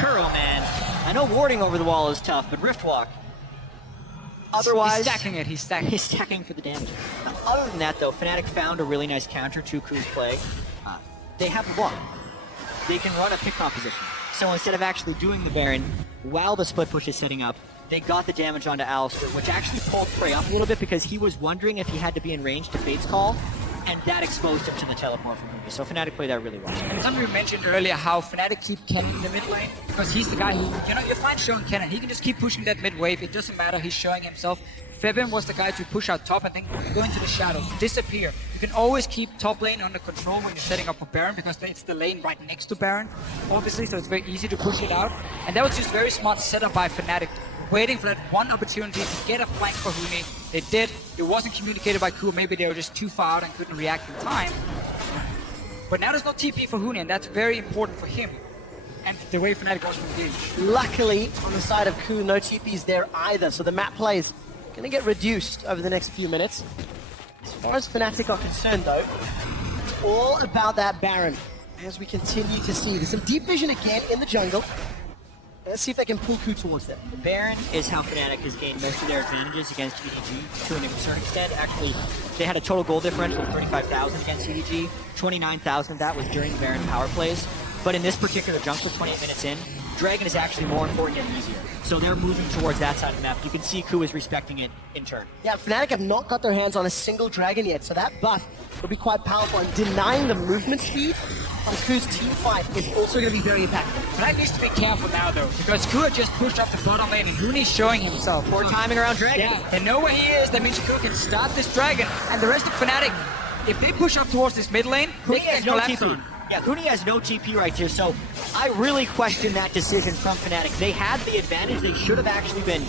Kuro, man, I know warding over the wall is tough, but Riftwalk, otherwise... He's stacking it, he's stacking. He's stacking for the damage. Other than that, though, Fnatic found a really nice counter to KOO's play. They have the block. They can run a pick composition. So instead of actually doing the Baron, while the split push is setting up, they got the damage onto Alistar, which actually pulled Prey up a little bit because he was wondering if he had to be in range to Fate's Call, and that exposed him to the teleport from Ruby. So Fnatic played that really well. And something we mentioned earlier, how Fnatic keep Kennen in the mid lane, because he's the guy who, you're fine showing Kennen. He can just keep pushing that mid wave. It doesn't matter, he's showing himself. Febin was the guy to push out top and then go into the shadow, disappear. You can always keep top lane under control when you're setting up for Baron because it's the lane right next to Baron, obviously, so it's very easy to push it out. And that was just very smart setup by Fnatic, waiting for that one opportunity to get a flank for Huni. They did. It wasn't communicated by KOO. Maybe they were just too far out and couldn't react in time. But now there's no TP for Huni, and that's very important for him. And the way Fnatic goes from engage. Luckily, on the side of KOO, no TPs there either, so the map play is going to get reduced over the next few minutes. As far as Fnatic are concerned, though, it's all about that Baron. As we continue to see, there's some deep vision again in the jungle. Let's see if they can pull KOO towards them. The Baron is how Fnatic has gained most of their advantages against EDG to a certain extent. Actually, they had a total goal differential of 35,000 against EDG. 29,000 of that was during the Baron power plays. But in this particular jungle, 28 minutes in, Dragon is actually more important and easier. So they're moving towards that side of the map. You can see KOO is respecting it in turn. Yeah, Fnatic have not got their hands on a single dragon yet, so that buff will be quite powerful, and denying the movement speed on KOO's team fight is also going to be very impactful. Fnatic needs to be careful now though, because KOO just pushed up the bottom lane and Rooney's showing himself. Poor timing around Dragon. Yeah, they know where he is, that means KOO can start this dragon, and the rest of Fnatic, if they push up towards this mid lane, they can no collapse TP. on. Yeah, KOO has no TP right here, so I really question that decision from Fnatic. They had the advantage. They should have actually been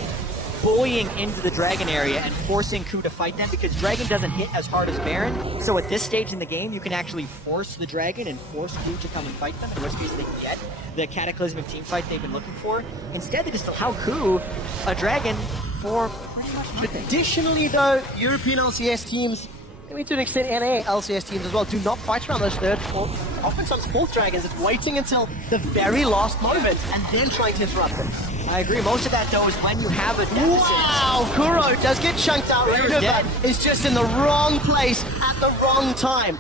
bullying into the Dragon area and forcing KOO to fight them, because Dragon doesn't hit as hard as Baron. So at this stage in the game, you can actually force the Dragon and force KOO to come and fight them, in which case they can get the cataclysmic team fight they've been looking for. Instead, they just allow KOO a Dragon for pretty much nothing. Additionally, though, European LCS teams, I mean, to an extent, NA LCS teams as well, do not fight around those third, fourth, often some fourth dragons. It's waiting until the very last moment and then trying to interrupt them. I agree. Most of that, though, is when you have a deficit. Wow! Kuro does get chunked out. Dead. Is just in the wrong place at the wrong time.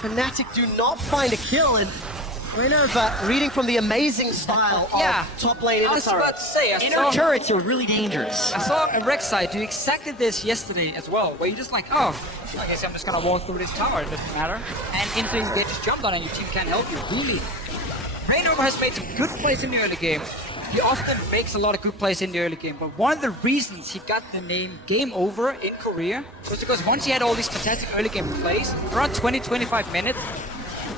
Fnatic do not find a kill, and Rainova reading from the amazing style of top lane I was about to say, Inner turrets are really dangerous. I saw a Rek'Sai do exactly this yesterday as well, where you're just like, oh, I guess I'm just gonna walk through this tower, it doesn't matter. And instantly you get just jumped on and your team can't help you. Really. Rainova has made some good plays in the early game. He often makes a lot of good plays in the early game, but one of the reasons he got the name Game Over in Korea was because once he had all these fantastic early game plays, around 20-25 minutes,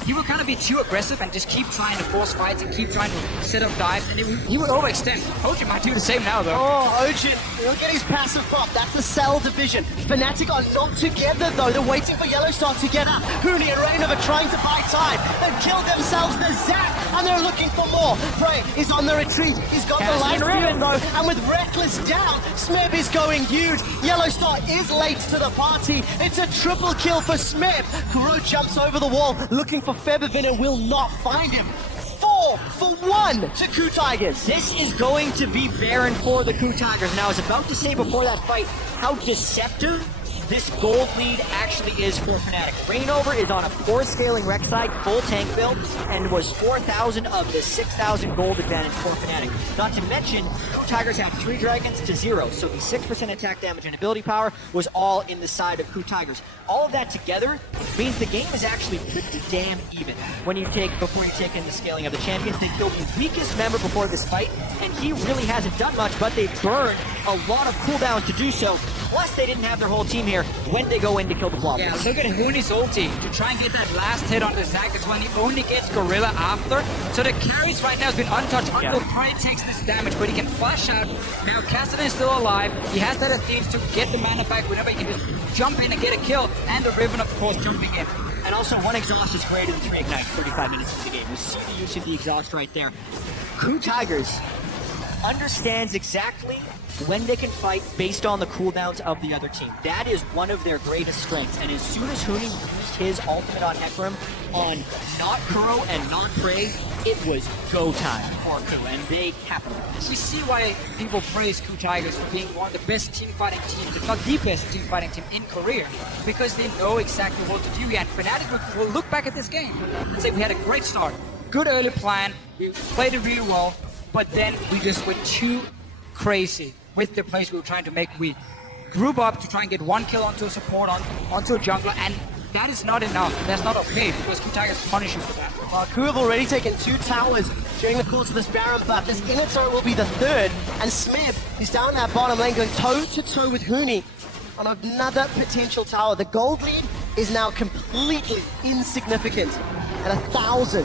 he would kind of be too aggressive and just keep trying to force fights and keep trying to set up dives, and he would overextend. Ojin might do the same now, though. Oh, Ojin, he'll get his passive pop. That's the Cell division. Fnatic are not together, though. They're waiting for Yellowstar to get up. Huni and Rainova trying to buy time. They've killed themselves. The Zap, and they're looking for more. Prey is on the retreat. He's got the light steal, though, and with Reckless down, Smeb is going huge. Yellowstar is late to the party. It's a triple kill for Smeb. Kuro jumps over the wall, looking for Feathervin, and will not find him. 4 for 1 to KOO Tigers. This is going to be Baron for the KOO Tigers. Now, I was about to say before that fight how deceptive this gold lead actually is for Fnatic. Rainover is on a 4-scaling Rek'Sai, full tank build, and was 4,000 of the 6,000 gold advantage for Fnatic. Not to mention, KOO Tigers have 3 dragons to 0, so the 6% attack damage and ability power was all in the side of KOO Tigers. All of that together means the game is actually pretty damn even. Before you take in the scaling of the champions, they killed the weakest member before this fight, and he really hasn't done much, but they burned a lot of cooldowns to do so. Plus, they didn't have their whole team here when they go in to kill the blob. Yeah, look at Huni's ulti to try and get that last hit on the Zac. That's when he only gets Gorilla after. So the carries right now has been untouched until Prey takes this damage, but he can flash out. Now Cassidy is still alive. He has that Athene to get the mana back whenever he can just jump in and get a kill. And the Riven, of course, jumping in. And also, 1 exhaust is greater than 3 ignite 35 minutes into the game. You see the use of the exhaust right there. KOO Tigers understands exactly when they can fight based on the cooldowns of the other team. That is one of their greatest strengths. And as soon as Huni used his ultimate on Hecarim on not Kuro and not Prey, it was go time for KOO, and they capitalized. We see why people praise KOO Tigers for being one of the best team fighting teams, if not the best team fighting team in Korea, because they know exactly what to do. And Fnatic will look back at this game and say we had a great start, good early plan, we played it really well, but then we just went too crazy with the plays we were trying to make. We group up to try and get 1 kill onto a support, onto a jungler, and that is not enough. That's not okay, because KOO Tigers punish you for that. KOO have already taken 2 towers during the course of this Baron buff. This inner turret will be the 3rd, and Smeb is down that bottom lane going toe-to-toe with Huni on another potential tower. The gold lead is now completely insignificant at 1,000,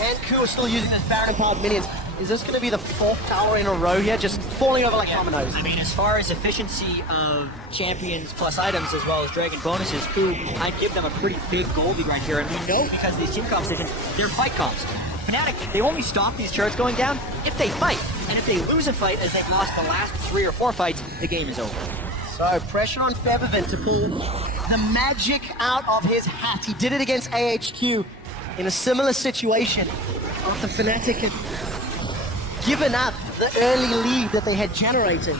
and KOO are still using this Baron-powered minions. Is this going to be the 4th tower in a row here, just falling over like dominoes? I mean, as far as efficiency of champions plus items as well as dragon bonuses, KOO, I'd give them a pretty big gold lead right here. And we know because of these team comp decisions, they're fight comps. Fnatic, they only stop these turrets going down if they fight. And if they lose a fight, as they've lost the last 3 or 4 fights, the game is over. So, pressure on Feathervin to pull the magic out of his hat. He did it against AHQ in a similar situation after Fnatic had given up the early lead that they had generated.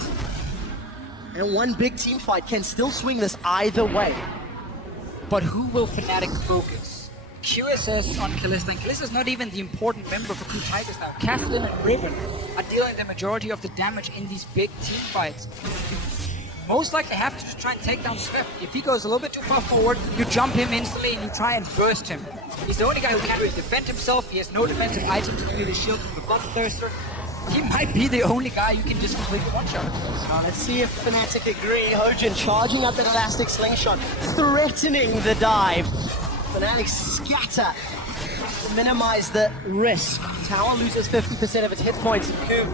And one big team fight can still swing this either way. But who will Fnatic focus? QSS on Kalista, and Kalista's not even the important member for KOO Tigers now. Kathleen and Riven are dealing the majority of the damage in these big team fights. You most likely have to just try and take down Smith. If he goes a little bit too far forward, you jump him instantly and you try and burst him. He's the only guy who can't really defend himself. He has no defensive items to clear the shield from the Bloodthirster. He might be the only guy you can just completely one-shot. Let's see if Fnatic agree. Hojin charging up that elastic slingshot, threatening the dive. Fnatic scatter to minimize the risk. Tower loses 50% of its hit points. KOO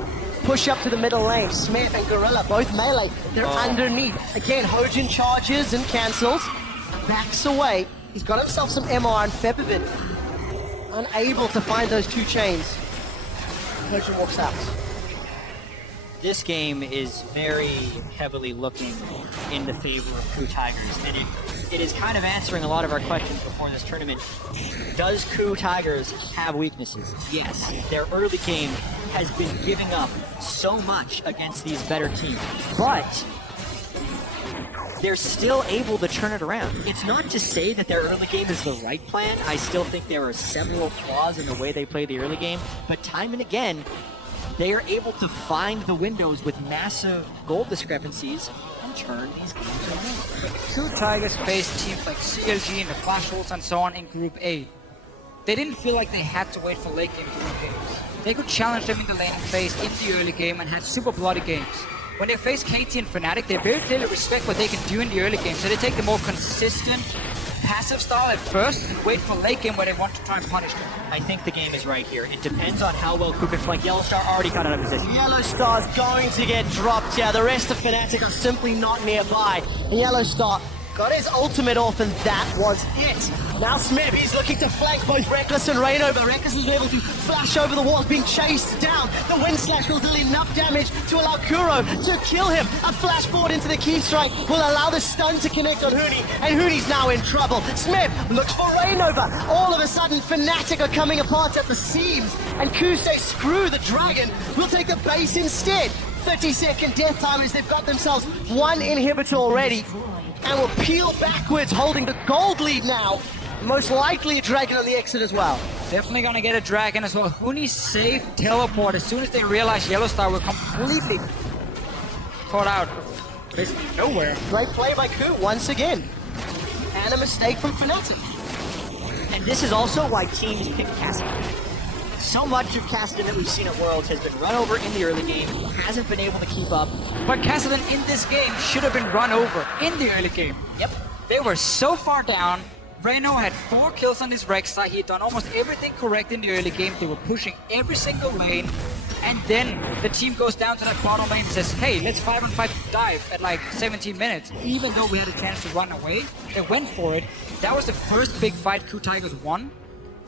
push up to the middle lane. Smith and Gorilla, both melee. They're underneath. Again, Hojin charges and cancels. Backs away. He's got himself some MR and Febivin. Unable to find those two chains. Hojin walks out. This game is very heavily looking in the favor of KOO Tigers, and it is kind of answering a lot of our questions before this tournament. Does KOO Tigers have weaknesses? Yes. Their early game has been giving up so much against these better teams, but they're still able to turn it around. It's not to say that their early game is the right plan. I still think there are several flaws in the way they play the early game, but time and again, they are able to find the windows with massive gold discrepancies and turn these games around. When the KOO Tigers faced teams like CLG and the Flash Wolves and so on in Group A, they didn't feel like they had to wait for late game to win games. They could challenge them in the laning phase in the early game and had super bloody games. When they face KT and Fnatic, they very clearly respect what they can do in the early game, so they take the more consistent, passive style at first and wait for late game where they want to try and punish them. I think the game is right here. It depends on how well KOO can flank. Yellowstar already got out of position. Yellowstar's going to get dropped here. The rest of Fnatic are simply not nearby. And Yellowstar got his ultimate off, and that was it. Now Smith, he's looking to flank both Reckless and Rainover. Reckless is able to flash over the walls, being chased down. The Wind Slash will deal enough damage to allow Kuro to kill him. A flash forward into the key strike will allow the stun to connect on Huni, and Huni's now in trouble. Smith looks for Rainover. All of a sudden, Fnatic are coming apart at the seams, and KOO say, screw the dragon, we'll take the base instead. 30-second death time as they've got themselves one inhibitor already, and will peel backwards, holding the gold lead now. Most likely a dragon on the exit as well. Definitely gonna get a dragon as well. Huni's safe teleport as soon as they realize Yellowstar will completely caught out. Basically nowhere. Great play by KOO once again. And a mistake from Fnatic. And this is also why teams pick Cassidy. So much of Cassidy that we've seen at Worlds has been run over in the early game, hasn't been able to keep up. But Cassidy in this game should have been run over in the early game. Yep. They were so far down. Reno had 4 kills on his Rek'Sai. He had done almost everything correct in the early game. They were pushing every single lane. And then the team goes down to that bottom lane and says, hey, let's 5-on-5 dive at like 17 minutes. Even though we had a chance to run away, they went for it. That was the first big fight KOO Tigers won.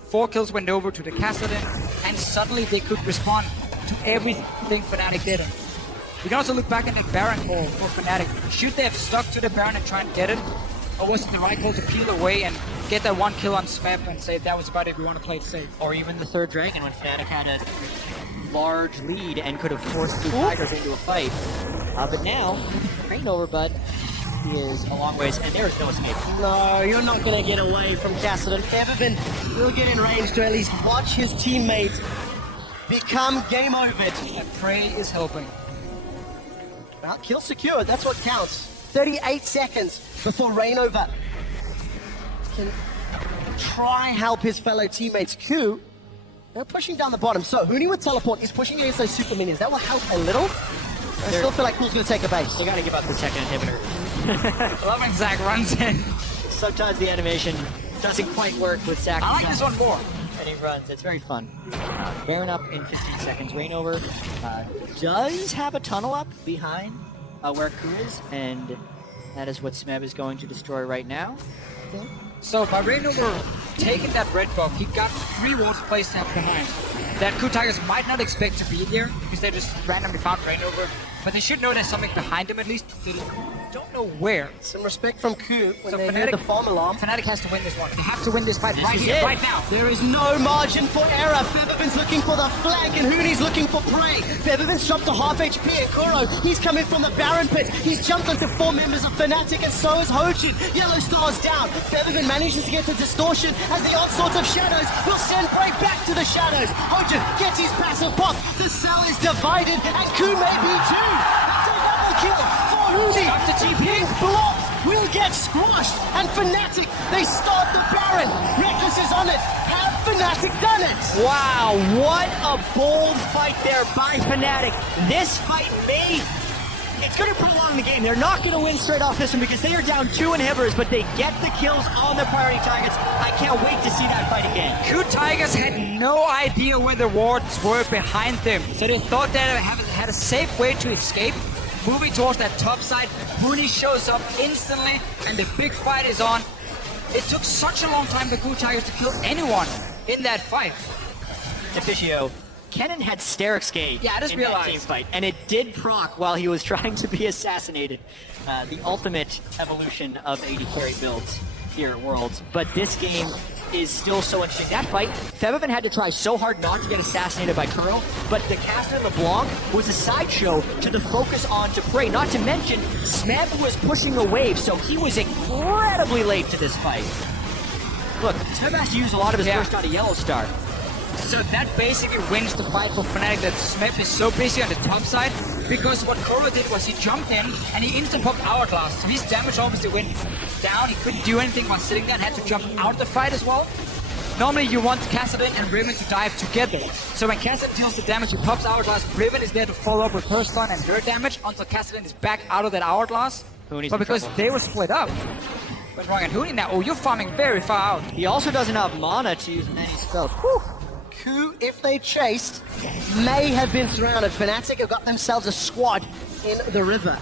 4 kills went over to the Kassadin, and suddenly they could respond to everything Fnatic did. You can also look back at that Baron call for Fnatic. Should they have stuck to the Baron and try and get it? Or was it the right call to peel away and get that 1 kill on Smep and say that was about it, we want to play it safe? Or even the third dragon when Fnatic had a large lead and could have forced KOO Tigers into a fight. But now, Rainover, bud, he is a long ways, and there is no escape. No, you're not going to get away from Kassadin. Everbin will get in range to at least watch his teammate become game over. And Prey is helping. Well, kill secured, that's what counts. 38 seconds before Rainover can try help his fellow teammates. KOO, they're pushing down the bottom. So Huni with teleport is pushing against those super minions. That will help a little. I still feel like KOO's going to take a base. They got to give up the second inhibitor. I love when Zach runs in. Sometimes the animation doesn't quite work with Zach. I like this one more. And he runs. It's very fun. Baron up in 15 seconds. Rainover does have a tunnel up behind where KOO is, and that is what Smeb is going to destroy right now. So by Rainover taking that red buff, he got 3 wards placed up behind. That KOO Tigers might not expect to be there because they just randomly found Rainover, but they should know there's something behind him at least. don't know where. Some respect from KOO when So they heard the farm alarm. Fnatic has to win this one. They have to win this fight right is here, it. right now. There is no margin for error. Featherman's looking for the flank and Hooney's looking for prey. Featherman's dropped to half HP and Kuro, he's coming from the Baron pit. He's jumped onto 4 members of Fnatic and so is Hojin. Yellow Star's down. Featherman manages to get to Distortion as the onslaught of Shadows will send prey back to the Shadows. Hojin gets his passive pop. The cell is divided and KOO may be too. That's a double kill for Hooney. Stop the TP. Being blocked will get squashed and Fnatic, they start the Baron. Reckless is on it. Have Fnatic done it? Wow, what a bold fight there by Fnatic. This fight it's going to prolong the game. They're not going to win straight off this one because they are down 2 inhibitors, but they get the kills on their priority targets. I can't wait to see that fight again. KOO Tigers had no idea where the wards were behind them, so they thought they had a safe way to escape. Moving towards that top side, Hooney shows up instantly, and the big fight is on. It took such a long time for KOO Tigers to kill anyone in that fight. Officio, Kennen had Sterixgate Yeah, I just in that realized. team fight, and it did proc while he was trying to be assassinated. The ultimate evolution of AD carry builds here at Worlds. But this game is still so interesting. That fight, Featherman had to try so hard not to get assassinated by Kuro, but the Caster LeBlanc was a sideshow to the focus on to Prey. Not to mention, Smeb was pushing a wave, so he was incredibly late to this fight. Look, Smeb has to use a lot of his burst out of Yellow Star. So that basically wins the fight for Fnatic, that Smeb is so busy on the top side, because what Kuro did was he jumped in and he instant popped Hourglass, so his damage obviously went down. He couldn't do anything while sitting there and had to jump out of the fight as well. Normally you want Kassadin and Riven to dive together. So when Kassadin deals the damage, he pops Hourglass, Riven is there to follow up with her stun and her damage until Kassadin is back out of that Hourglass. Hooney's But in because trouble. they were split up. What's wrong at Hooney now? Oh, you're farming very far out. He also doesn't have mana to use many spells. Whew. KOO, if they chased, may have been surrounded. Fnatic have got themselves a squad in the river.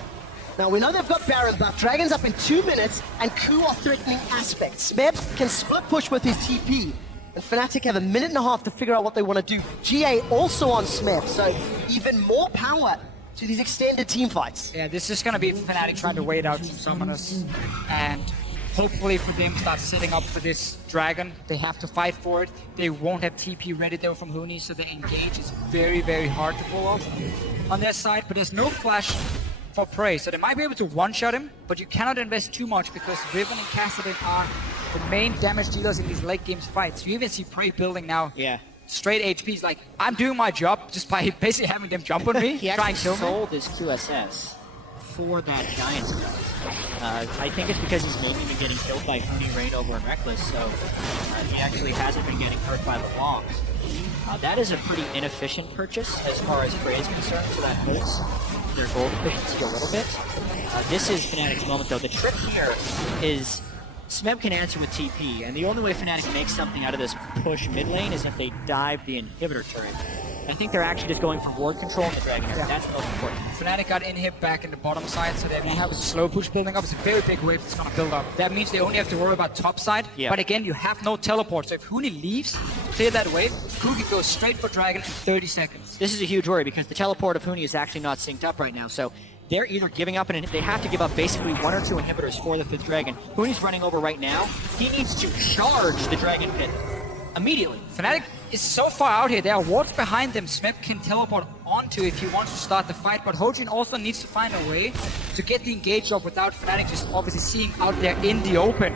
Now we know they've got Baron buff. Dragon's up in 2 minutes, and KOO are threatening aspects. Smeb can split push with his TP, and Fnatic have a minute and a half to figure out what they want to do. GA also on Smeb, so even more power to these extended team fights. Yeah, this is gonna be Fnatic trying to wait out some summoners, and hopefully for them start setting up for this dragon. They have to fight for it. They won't have TP ready though from Hooney, so the engage is very, very hard to pull off on their side, but there's no flash for Prey, so they might be able to one-shot him, but you cannot invest too much because Riven and Kassadin are the main damage dealers in these late games fights. You even see Prey building now. Yeah. Straight HPs, like, I'm doing my job just by basically having them jump on me, He try actually and kill me. sold his QSS for that Giant spell. I think it's because he's mainly been getting killed by Hooney, Rainover, and Reckless, so he actually hasn't been getting hurt by LeBlanc. That is a pretty inefficient purchase as far as Prey is concerned, so that hurts their gold efficiency a little bit. This is Fnatic's moment, though. The trick here is Smeb can answer with TP, and the only way Fnatic makes something out of this push mid lane is if they dive the inhibitor turret. I think they're actually just going for ward control in the Dragon area. That's the most important. Fnatic got inhib back in the bottom side, so they won't have a slow push building up. It's a very big wave that's going to build up. That means they only have to worry about top side. Yeah. But again, you have no teleport, so if Hooney leaves to clear that wave, KOO can go straight for Dragon in 30 seconds. This is a huge worry because the teleport of Hooney is actually not synced up right now, so they're either giving up they have to give up basically 1 or 2 inhibitors for the 5th Dragon. Hooney's running over right now. He needs to charge the Dragon Pit immediately. Fnatic is so far out here. There are wards behind them Smeb can teleport onto if he wants to start the fight, but Hojin also needs to find a way to get the engage up without Fnatic just obviously seeing out there in the open.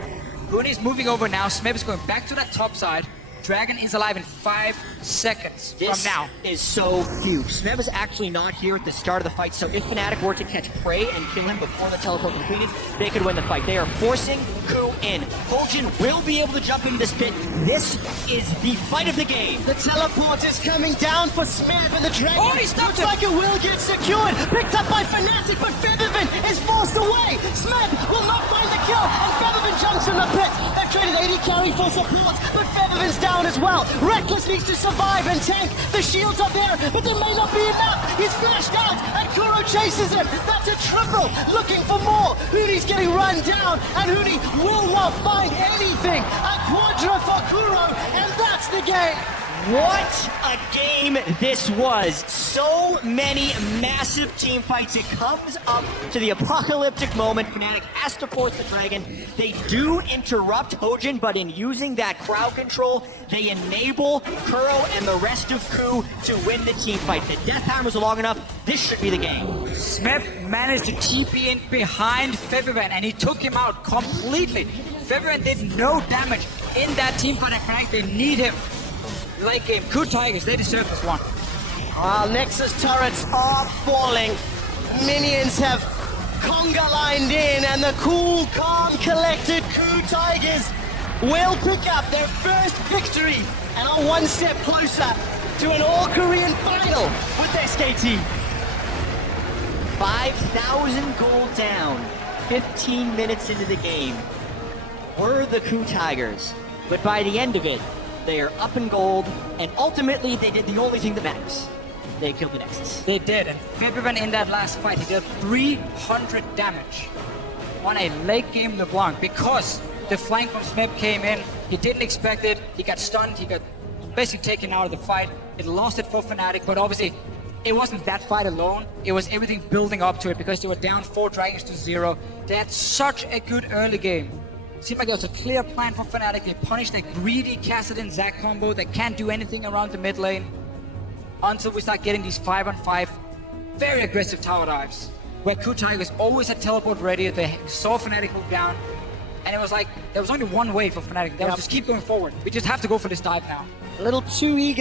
Hooney's moving over now. Smeb is going back to that top side. Dragon is alive in 5 seconds This from now. is so huge. Smeb is actually not here at the start of the fight, so if Fnatic were to catch Prey and kill him before the teleport completed, they could win the fight. They are forcing KOO in. Hojin will be able to jump into this pit. This is the fight of the game. The teleport is coming down for Smeb, and the Dragon Oh, he stopped looks him. like it will get secured. Picked up by Fnatic, but Featherman is forced away. Smeb will not find the kill, and Featherman jumps in the pit. They've traded AD carry for support, but Featherman's down as well. Reckless needs to survive and tank. The shields are there, but there may not be enough. He's flashed out, and Kuro chases him. That's a triple, looking for more. Hooney's getting run down, and Hooney will not find anything. A quadra for Kuro, and that's the game. What a game this was. So many massive team fights. It comes up to the apocalyptic moment. Fnatic has to force the Dragon. They do interrupt Hojin, but in using that crowd control, they enable Kuro and the rest of KOO to win the team fight. The death hammers are long enough. This should be the game. Smep managed to TP in behind Febivan, and he took him out completely. Febivan did no damage in that team fight, and Fnatic, they need him. Late game, KOO Tigers, they deserve this one. While Nexus turrets are falling, minions have conga lined in, and the cool, calm, collected KOO Tigers will pick up their first victory and are one step closer to an all-Korean final with SKT. 5,000 gold down, 15 minutes into the game, were the KOO Tigers. But by the end of it, they are up in gold, and ultimately they did the only thing that matters. They killed the Nexus. They did, and Febivan in that last fight, he did 300 damage on a late game LeBlanc because the flank from Smip came in. He didn't expect it. He got stunned. He got basically taken out of the fight. It lost it for Fnatic, but obviously it wasn't that fight alone. It was everything building up to it because they were down 4 dragons to 0. They had such a good early game. Seemed like there was a clear plan for Fnatic. They punished that greedy Kassadin-Zac combo that can't do anything around the mid lane until we start getting these 5-on-5 very aggressive tower dives where KOO Tigers always had teleport ready. They saw Fnatic move down, and it was like there was only one way for Fnatic. They would just keep going forward. We just have to go for this dive now. A little too eager